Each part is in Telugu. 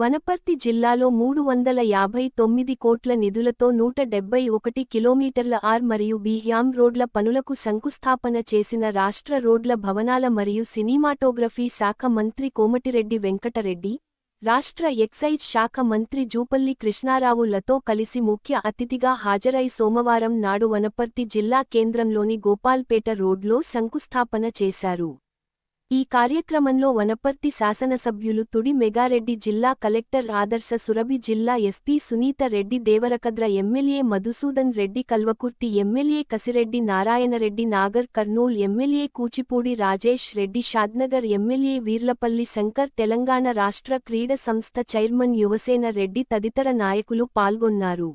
వనపర్తి జిల్లాలో 359 కోట్ల నిధులతో 171 కిలోమీటర్ల ఆర్ మరియు బి-యామ్ రోడ్ల పనులకు శంకుస్థాపన చేసిన రాష్ట్ర రోడ్ల భవనాల మరియు సినిమాటోగ్రఫీ శాఖ మంత్రి కోమటిరెడ్డి వెంకటరెడ్డి, రాష్ట్ర ఎక్సైజ్ శాఖ మంత్రి జూపల్లి కృష్ణారావు లతో కలిసి ముఖ్య అతిథిగా హాజరై సోమవారం నాడు వనపర్తి జిల్లా కేంద్రంలోని గోపాల్పేట రోడ్లో శంకుస్థాపన చేశారు. ఈ కార్యక్రమంలో వనపర్తి శాసనసభ్యులు తుడి మెగారెడ్డి, జిల్లా కలెక్టర్ ఆదర్శ సురభి, జిల్లా SP Sunitha Reddy, Devarakadra MLA Madhusudan Reddy, Kalwakurthy MLA Kasireddy Narayana Reddy, Nagar Kurnool MLA Kuchipudi Rajesh Reddy, Shadnagar MLA Veerlapalli Shankar, Telangana రాష్ట్ర క్రీడా సంస్థ చైర్మన్ యువసేన రెడ్డి తదితర నాయకులు పాల్గొన్నారు.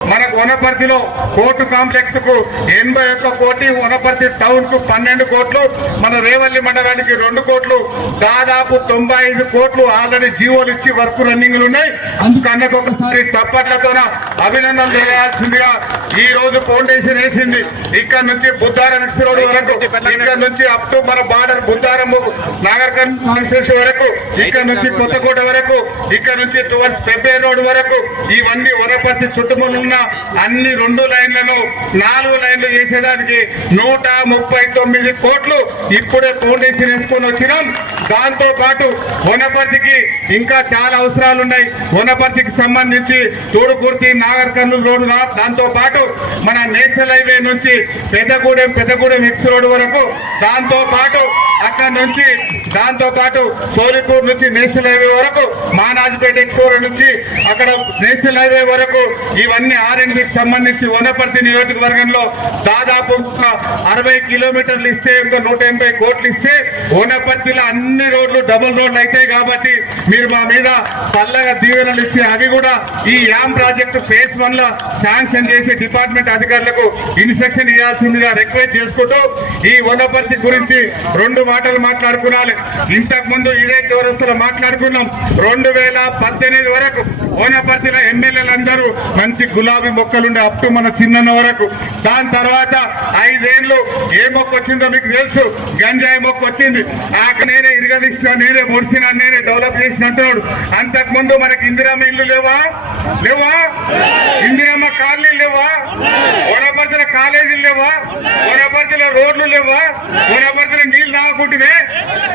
మనకు వనపర్తిలో కోర్టు కాంప్లెక్స్ కు 81 కోటి, వనపర్తి టౌన్ కు 12 కోట్లు, మన రేవల్లి మండలానికి 2 కోట్లు, దాదాపు 95 కోట్లు ఆల్రెడీ జీవోలు ఇచ్చి వర్క్ రన్నింగ్ ఉన్నాయి. అందుకన్నకు ఒకసారి చప్పట్లతో అభినందనలు తెలియాల్సిందిగా ఈ రోజు ఫౌండేషన్ వేసింది. ఇక్కడ నుంచి బుద్ధారం ఎక్స్ రోడ్ వరకు, ఇక్కడ నుంచి అప్ టు మన బార్డర్ బుద్ధారం నాగర్ కర్నూల్ వరకు, ఇక్కడ నుంచి కొత్తకోట వరకు, ఇక్కడ నుంచి టువర్డ్స్ పెబ్బే రోడ్ వరకు, ఇవన్నీ వనపర్తి చుట్టుములు అన్ని 2 లైన్లను 4 లైన్లు చేసేదానికి 139 కోట్లు ఇప్పుడే ఫౌండేషన్ వేసుకొని వచ్చినాం. దాంతో పాటు వనపర్తికి ఇంకా చాలా అవసరాలు ఉన్నాయి. వనపర్తికి సంబంధించి తోడుకుర్తి నాగర్ కర్నూల్ రోడ్డు, దాంతో పాటు మన నేషనల్ హైవే నుంచి పెద్దగూడెం ఎక్స్ రోడ్ వరకు, దాంతో పాటు అక్కడ నుంచి సోలిపూర్ నుంచి నేషనల్ హైవే వరకు, మానాజ్పేట ఎక్స్ రోడ్ నుంచి అక్కడ నేషనల్ హైవే వరకు, ఇవన్నీ ఆర్ఎండ్బికి సంబంధించి వనపర్తి నియోజకవర్గంలో దాదాపు 60 కిలోమీటర్లు ఇస్తే, ఇంకా 180 కోట్లు ఇస్తే వనపర్తిలో అన్ని రోడ్లు డబుల్ రోడ్లు అవుతాయి. కాబట్టి మీరు మా మీద చల్లగా దీవెనలు ఇచ్చి అవి కూడా ఈ యామ్ ప్రాజెక్టు ఫేజ్ 1 లో శాంక్షన్ చేసి డిపార్ట్మెంట్ అధికారులకు ఇన్స్ట్రక్షన్ ఇవ్వాల్సిందిగా రిక్వెస్ట్ చేసుకుంటూ, ఈ వనపర్తి గురించి 2 మాటలు మాట్లాడుకున్నాలి. ఇంతకు ముందు ఇదే చౌరస్తాలో మాట్లాడుకున్నాం. 2018 వరకు వనపర్తిలో ఎమ్మెల్యేలందరూ మంచి గులాబీ మొక్కలుండే అప్ టు మన చిన్న వరకు. దాని తర్వాత 5 ఏళ్ళు ఏ మొక్క వచ్చిందో మీకు తెలుసు, గంజాయి మొక్క వచ్చింది. నేనే ఇరగదీసిన, నేనే ముడిసిన, నేనే డెవలప్ చేసిన అంటున్నాడు. అంతకు ముందు మనకి ఇందిరమ్మ ఇల్లు లేవా? ఇందిరమ్మ కాలనీలు లేవా? వనపర్తిలో కాలేజీలు లేవా? వనపర్తిలో రోడ్లు లేవా? వనపర్తిలో నీళ్లు తాగకుంటే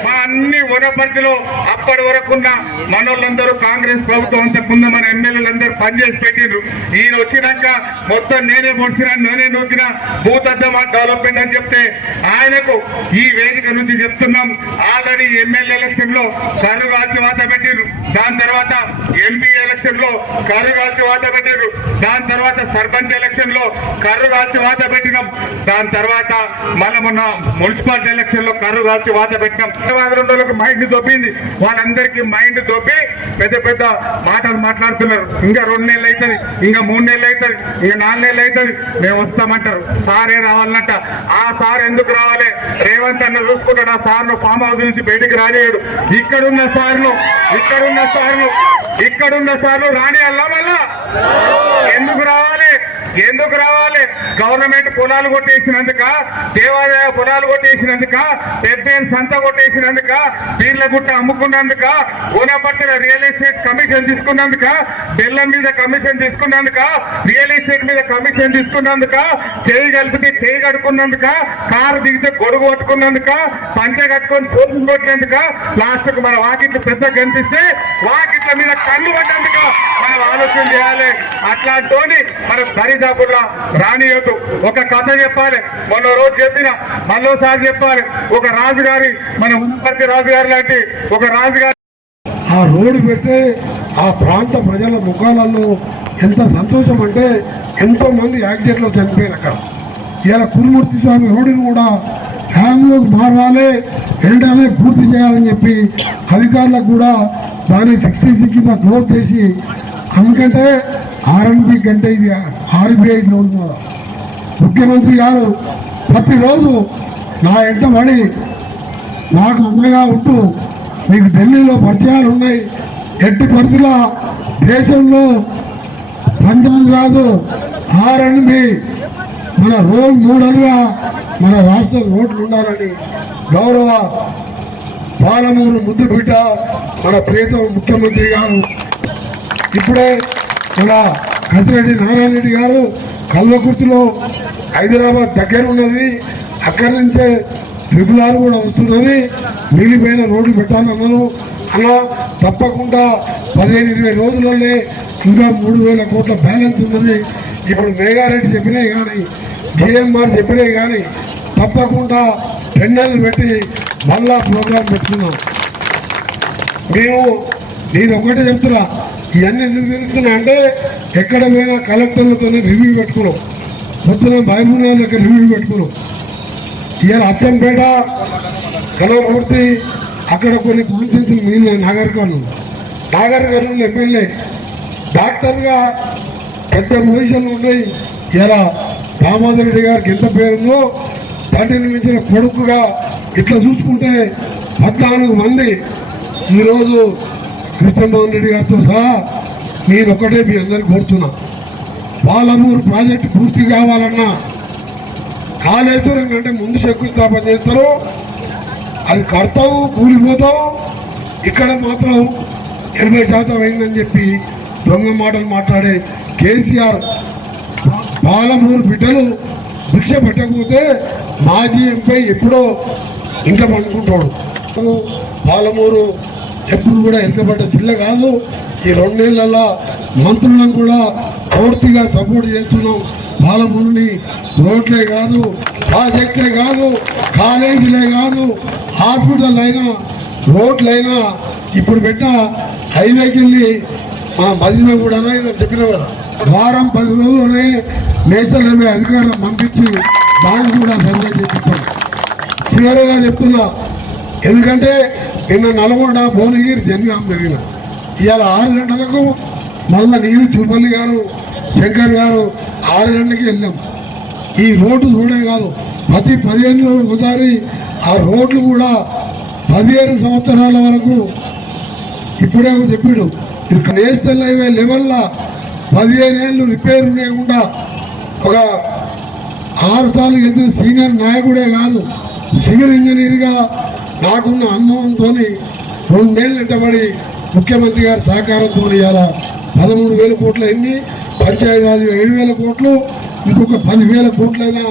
మా అన్ని వనపర్తిలో అప్పటి వరకున్న మనోళ్ళందరూ కాంగ్రెస్ ప్రభుత్వం అంతకుముందు మన ఎమ్మెల్యేలందరూ పనిచేసి పెట్టిండ్రు. ఈయన వచ్చినాక మొత్తం నేనే పొడిచిన, నేనే నూకిన, భూతద్దం డెవలప్మెంట్ అని చెప్తే ఆయనకు ఈ వేదిక నుంచి చెప్తున్నాం. ఆల్రెడీ ఎమ్మెల్యే ఎలక్షన్ లో కరుగాల్చి వాత పెట్టిండ్రు. దాని తర్వాత ఎంపీ ఎలక్షన్ లో కరుగాల్చి వాత పెట్టారు. దాని తర్వాత సర్పంచ్ ఎలక్షన్ లో కరుగాల్చి వాత పెట్టినాం. దాని తర్వాత మన మొన్న మున్సిపాలిటీ ఎలక్షన్ లో కరుగాల్చి వాత పెట్టినాం. తర్వాత పునాదులకు మైండ్ దొబ్బింది. వాళ్ళందరికీ మైండ్ దొబ్బి పెద్ద పెద్ద మాటలు మాట్లాడుతున్నారు. ఇంకా 2 నెలలు అవుతుంది, ఇంకా 3 నెలలు అవుతుంది, ఇంకా 4 నెలలు అవుతుంది, మేము వస్తామంటారు. సారే రావాలన్నట్ట. ఆ సార్ ఎందుకు రావాలి? రేవంత్ అన్న చూసుకుంటాడు. ఆ సార్ను ఫామ్ హౌస్ నుంచి బయటికి రానియాడు. ఇక్కడున్న సార్లు రాని అల్లా మళ్ళా ఎందుకు రావాలి? గవర్నమెంట్ పొలాలు కొట్టేసినందుక, దేవాదాయ పొలాలు కొట్టేసినందుక, పెద్ద సంత కొట్టేసినందుక, పీర్ల గుట్ట అమ్ముకున్నందుక, ఓనపట్టిన రియల్ ఎస్టేట్ కమిషన్ తీసుకున్నందుక, బెల్లం మీద కమిషన్ తీసుకున్నందుక, రియల్ ఎస్టేట్ మీద కమిషన్ తీసుకున్నందుక, చేయి కలిపితే చేయి కడుక్కున్నందుక, కారు దిగితే గొడుగు పట్టుకున్నందుక, పంచ కట్టుకొని పోతులు కొట్టినందుక, లాస్ట్ కు మన వాకిట్లు పెద్ద కనిపిస్తే వాకిట్ల మీద కళ్ళు పడ్డందుక మనం ఆలోచన చేయాలి. అట్లాంటి మన దరిదాపుల్లో రానియొద్దు. ఒక కథ చెప్పాలి. మొన్న రోజు చెప్పిన మరోసారి చెప్పాలి. ఒక రాజుగారి, మన ఉన్నపర్తి రాజుగారి లాంటి ఒక రాజుగారి ఆ రోడ్డు పెడితే ఆ ప్రాంత ప్రజల ముఖాలలో ఎంత సంతోషం అంటే ఎంతో మంది యాక్సిడెంట్లో చనిపోయారు అక్కడ. ఇలా కురుమూర్తి స్వామి రోడ్డును కూడా హ్యాంగ్లోకి మారాలి, వెంటనే పూర్తి చేయాలని చెప్పి అధికారులకు కూడా దాన్ని 66 కింద క్లోజ్ చేసి, అందుకంటే ఆర్ఎన్బి కంటే ఇది ఆర్బీఐ లోన్. ముఖ్యమంత్రి గారు ప్రతిరోజు నా ఎంట పడి నాకు అమ్మగా ఉంటూ మీకు ఢిల్లీలో పరిచయాలు ఉన్నాయి, ఎట్టి పరిధిలో దేశంలో పంజాబ్ రాదు ఆర్ఎన్బి మన రోడ్ మోడల్గా మన రాష్ట్ర రోడ్లు ఉండాలని గౌరవ పాలమూరు ముద్దు బిడ్డ మన ప్రియతమ ముఖ్యమంత్రి గారు ఇప్పుడే మన కసిరెడ్డి నారాయణ రెడ్డి గారు కల్వకుర్తిలో హైదరాబాద్ దగ్గర ఉన్నది, అక్కడి నుంచే ట్రిపుల్ కూడా వస్తున్నది, మిగిలిపోయిన రోడ్లు పెట్టాలన్నారు. అలా తప్పకుండా 15-20 రోజులనే ఇంకా 3,000 కోట్ల బ్యాలెన్స్ ఉన్నది. ఇప్పుడు మేఘారెడ్డి చెప్పినాయి కానీ, జిఎంఆర్ చెప్పినాయి కానీ తప్పకుండా టెండర్లు పెట్టి మళ్ళా ప్రోగ్రాం పెట్టుకున్నాం. నేను ఒకటే చెప్తున్నా, ఇవన్నీ ఎందుకు తిరుగుతున్నా అంటే ఎక్కడ పోయినా కలెక్టర్లతో రివ్యూ పెట్టుకున్నాం. పొద్దున మహబూబ్నగర్కి రివ్యూ పెట్టుకున్నాం. ఇవాళ అచ్చంపేట, కలవపూర్తి, అక్కడ కొన్ని కాన్స్టిట్యూన్సీలు మిగిలిన నాగర్ కర్నూలు ఎమ్మెల్యే డాక్టర్గా పెద్ద పొజిషన్లు ఉన్నాయి. ఇలా దామోదర్ రెడ్డి గారికి ఎంత పేరుందో, తండ్రిని మించిన కొడుకుగా ఇట్లా చూసుకుంటే 14 మంది ఈరోజు కృష్ణమోహన్ రెడ్డి గారితో సహా నేను ఒకటే మీ అందరికి కోరుతున్నా, పాలమూరు ప్రాజెక్టు పూర్తి కావాలన్నా కాళేశ్వరం కంటే ముందు శంకుస్థాపన చేస్తారు, అది కడతావు కూలిపోతావు. ఇక్కడ మాత్రం 80% అయిందని చెప్పి దొంగ మాటలు మాట్లాడే కేసీఆర్ పాలమూరు బిడ్డలు భిక్ష పెట్టకపోతే మాజీ ఎంపీ ఎప్పుడో ఇంకా పండుకుంటాడు. పాలమూరు ఎప్పుడు కూడా ఎరకబడ్డ జిల్లా కాదు. ఈ 2 నెలల మంత్రులను కూడా పూర్తిగా సపోర్ట్ చేస్తున్నాం. పాలమూరుని రోడ్లే కాదు, ప్రాజెక్టులే కాదు, కాలేజీలే కాదు, హాస్పిటల్ అయినా రోడ్లైనా ఇప్పుడు పెట్టిన హైవేకి వెళ్ళి మన మదిన కూడా చెప్పిన కదా, వారం 10 రోజుల్లోనే నేషనల్ హైవే అధికారులు పంపించి దాన్ని కూడా సర్వే చేపిస్తాం. చివరిగా చెప్తున్నా, ఎందుకంటే నిన్న నల్గొండ, భువనగిరి, జనగాం జరిగిన ఇవాళ 6 గంటలకు మళ్ళీ నీరు చూపల్లి గారు, శంకర్ గారు 6 గంటలకి వెళ్ళాం. ఈ రోడ్డు చూడే కాదు, ప్రతి 15 రోజులకు ఒకసారి ఆ రోడ్లు కూడా 15 సంవత్సరాల వరకు ఇప్పుడే చెప్పాడు. నేషనల్ హైవే లెవెల్లో 15 ఏళ్ళు రిపేర్ లేకుండా ఒక 6 సార్లు ఎదురు సీనియర్ నాయకుడే కాదు, సివిల్ ఇంజనీర్గా నాకున్న అనుభవంతో 2 ఏళ్ళు ఎంటబడి ముఖ్యమంత్రి గారి సహకారంతో ఇవాళ 13,000 కోట్లు అయింది. పంచాయతీరాజ్ 7,000 కోట్లు, ఇంకొక 10,000 కోట్లైనా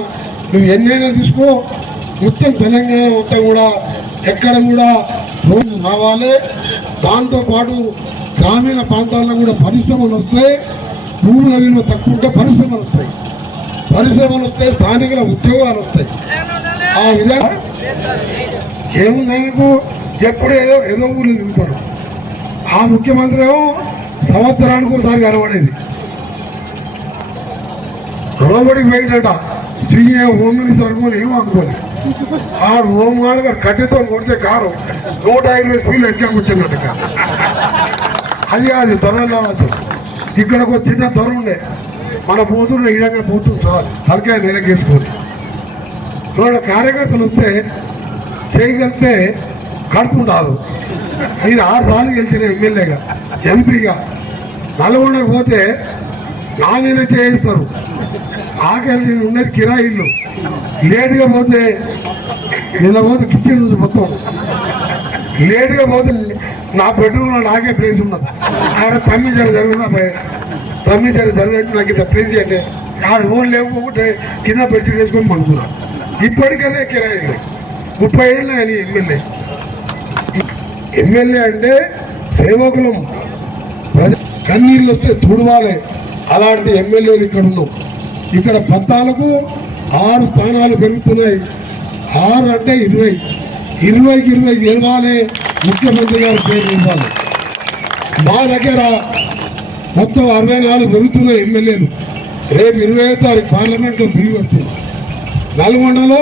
నువ్వు ఎన్నైనా తీసుకో. మొత్తం తెలంగాణ మొత్తం కూడా ఎక్కడ కూడా రోడ్లు రావాలి. దాంతోపాటు గ్రామీణ ప్రాంతాల్లో కూడా పరిశ్రమలు వస్తాయి. భూముల విలువ తక్కువ ఉంటే పరిశ్రమలు వస్తాయి, స్థానికుల ఉద్యోగాలు వస్తాయి. ఆ విధంగా ఏముంది ఆయనకు, ఎప్పుడు ఏదో ఊళ్ళు తిరుగుతాడు. ఆ ముఖ్యమంత్రి ఏమో సంవత్సరానికి ఒకసారి కనబడేది. రోబడికి పోయినట, హోమ్ మినిస్టర్ అనుకోని ఏమో అనుకోని ఆ హోంగాడుగా కట్టెతో కొడితే కారు 120 స్పీడ్లు ఎట్లా కూర్చున్నట్టు కాదు. అది కాదు దొరలో ఇక్కడ ఒక చిన్న దొర ఉండే మన పోతున్న ఈడంగా పోతుంది సార్ తలకాయ నెలకేసుకొని చూడ కార్యకర్తలు వస్తే చేయగలిగితే కడుపుంటారు. నేను 6 సార్లు గెలిచిన ఎమ్మెల్యేగా ఎంపీగా నల్గొండకు పోతే నా మీద చేయిస్తారు. ఆఖరి నేను ఉన్నది కిరాయి ఇల్లు లేటుగా పోతే ఇలా పోతే కిచెన్ ఉంది మొత్తం లేటుగా పోతే నా బెడ్రూమ్లో నాకే ప్లేస్ ఉన్నది. ఆయన తమ్మిజారు జరుగుతున్నా తమ్మిజారు జరిగినట్టు నాకు ఇంత ప్లేస్ అంటే ఆడ ఫోన్ లేకపోతే కింద బెడ్షీట్ వేసుకొని పండుకున్నాను. ఇప్పటికదే కిరాయి 30 ఏళ్ళు ఆయన ఎమ్మెల్యే అంటే సేవకులం కన్నీళ్ళు వస్తే తుడవాలి. అలాంటి ఎమ్మెల్యేలు ఇక్కడ ఉన్నాం. ఇక్కడ 14కు 6 స్థానాలు పెరుగుతున్నాయి. 6 అంటే 20కి 20 గెలవాలి. ముఖ్యమంత్రి గారు పేరు ఇవ్వాలి. మా దగ్గర మొత్తం 64 పెరుగుతున్నాయి ఎమ్మెల్యేలు. రేపు 20వ తారీఖు పార్లమెంట్లో బిల్లు వస్తుంది. నల్గొండలో